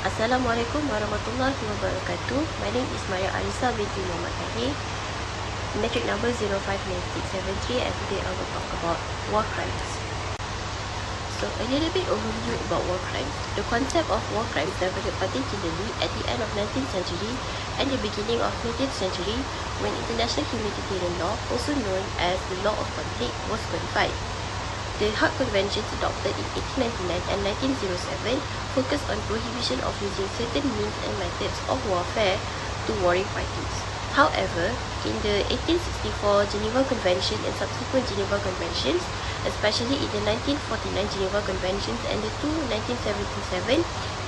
Assalamualaikum warahmatullahi wabarakatuh. My name is Maria Arisa binti Muhammad Tahir, metric number 059673, and today I will talk about war crimes. So, a little bit overview about war crimes. The concept of war crimes developed particularly at the end of 19th century and the beginning of 20th century when international humanitarian law, also known as the law of conflict, was codified. The Hague Conventions adopted in 1899 and 1907 focused on prohibition of using certain means and methods of warfare to warring parties. However, in the 1864 Geneva Convention and subsequent Geneva Conventions, especially in the 1949 Geneva Conventions and the two 1977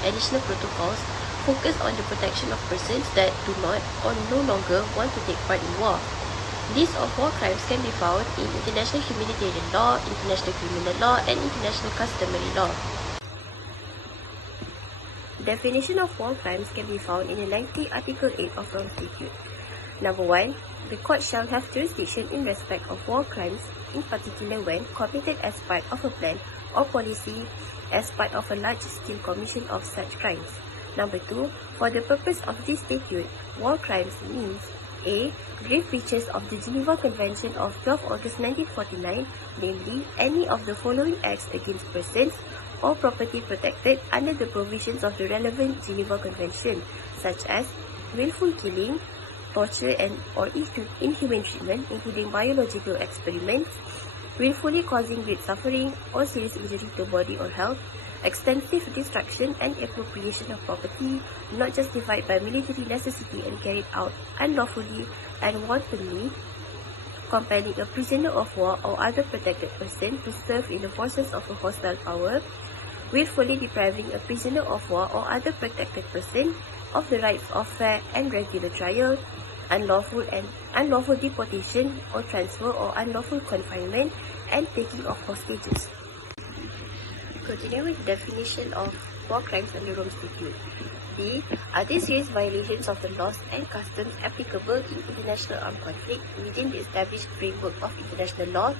additional protocols, focus on the protection of persons that do not or no longer want to take part in war. Lists of war crimes can be found in international humanitarian law, international criminal law, and international customary law. Definition of war crimes can be found in the lengthy Article 8 of Rome Statute. Number 1. The court shall have jurisdiction in respect of war crimes, in particular when committed as part of a plan or policy as part of a large-scale commission of such crimes. Number 2. For the purpose of this statute, war crimes means A. Grave breaches of the Geneva Convention of 12 August 1949, namely, any of the following acts against persons or property protected under the provisions of the relevant Geneva Convention, such as willful killing, torture or inhumane treatment, including biological experiments, willfully causing great suffering or serious injury to body or health, extensive destruction and appropriation of property not justified by military necessity and carried out unlawfully and wantonly, compelling a prisoner of war or other protected person to serve in the forces of a hostile power, willfully depriving a prisoner of war or other protected person of the rights of fair and regular trial, unlawful deportation or transfer or unlawful confinement, and taking of hostages. Continue with the definition of war crimes under Rome Statute. B. Are these serious violations of the laws and customs applicable in international armed conflict within the established framework of international law?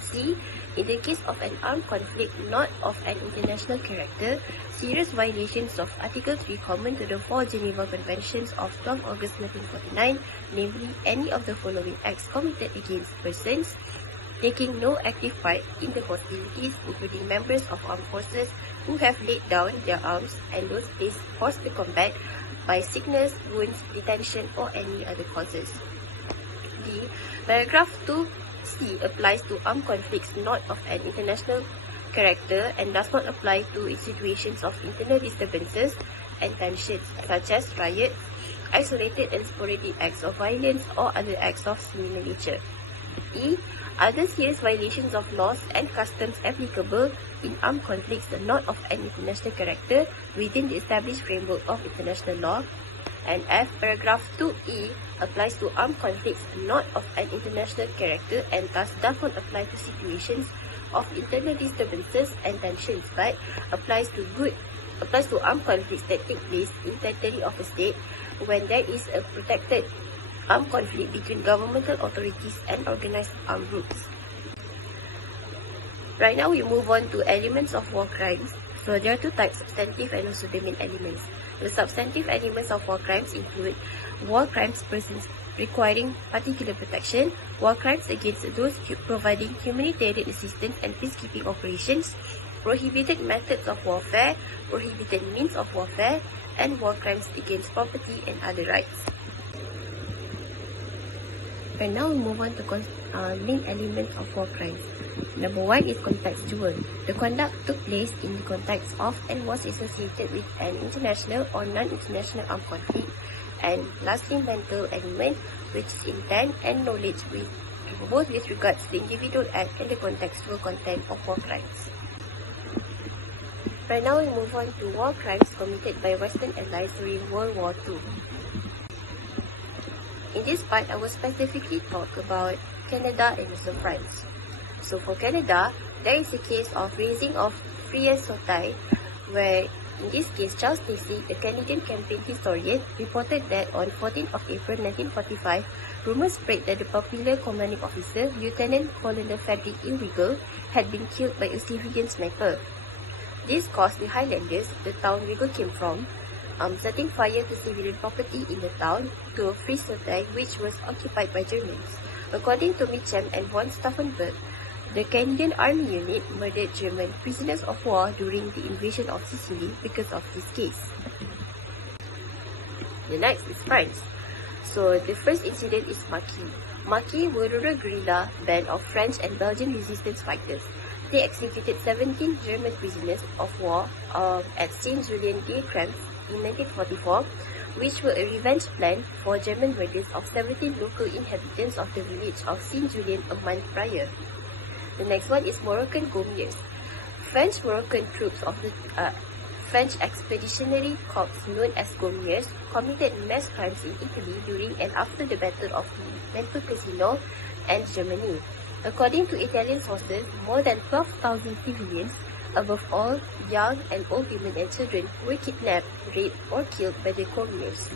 C. In the case of an armed conflict not of an international character, serious violations of Article 3 common to the four Geneva Conventions of 12 August 1949, namely any of the following acts committed against persons taking no active part in the hostilities, including members of armed forces who have laid down their arms and those placed forced to combat by sickness, wounds, detention, or any other causes. D. Paragraph 2C applies to armed conflicts not of an international character and does not apply to situations of internal disturbances and tensions, such as riots, isolated and sporadic acts of violence, or other acts of similar nature. E. Other serious violations of laws and customs applicable in armed conflicts not of an international character within the established framework of international law. And F. Paragraph 2E applies to armed conflicts not of an international character and thus does not apply to situations of internal disturbances and tensions, but applies to armed conflicts that take place in territory of a state when there is a protected armed conflict between governmental authorities and organized armed groups. Right now, we move on to elements of war crimes. So there are two types, substantive and also domain elements. The substantive elements of war crimes include war crimes persons requiring particular protection, war crimes against those providing humanitarian assistance and peacekeeping operations, prohibited methods of warfare, prohibited means of warfare, and war crimes against property and other rights. And now we move on to main elements of war crimes. Number 1 is contextual. The conduct took place in the context of and was associated with an international or non-international armed conflict. And lastly, mental element, which is intent and knowledge both with regards to the individual act and the contextual content of war crimes. Right now we move on to war crimes committed by Western Allies during World War II. In this part, I will specifically talk about Canada and also France. So for Canada, there is a case of raising of Frere Sauterre, where in this case, Charles Stacey, the Canadian campaign historian, reported that on 14th of April 1945, rumors spread that the popular commanding officer, Lieutenant Colonel Frederick E. Wigle, had been killed by a civilian sniper. This caused the Highlanders, the town Wigle came from, setting fire to civilian property in the town to a free supply which was occupied by Germans. According to Mitcham and von Stauffenberg, the Canadian Army unit murdered German prisoners of war during the invasion of Sicily because of this case. The next is France. So the first incident is Maquis. Maquis were a rural guerrilla band of French and Belgian resistance fighters. They executed 17 German prisoners of war at Saint Julien Gay Camps in 1944, which were a revenge plan for German murders of 17 local inhabitants of the village of Saint Julien a month prior. The next one is Moroccan Gaumiers. French-Moroccan troops of the French Expeditionary Corps, known as Gaumiers, committed mass crimes in Italy during and after the Battle of Monte Cassino and Germany. According to Italian sources, more than 12,000 civilians, above all young and old women and children, were kidnapped, raped, or killed by the Gaumiers.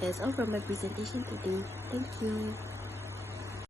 That's all from my presentation today. Thank you.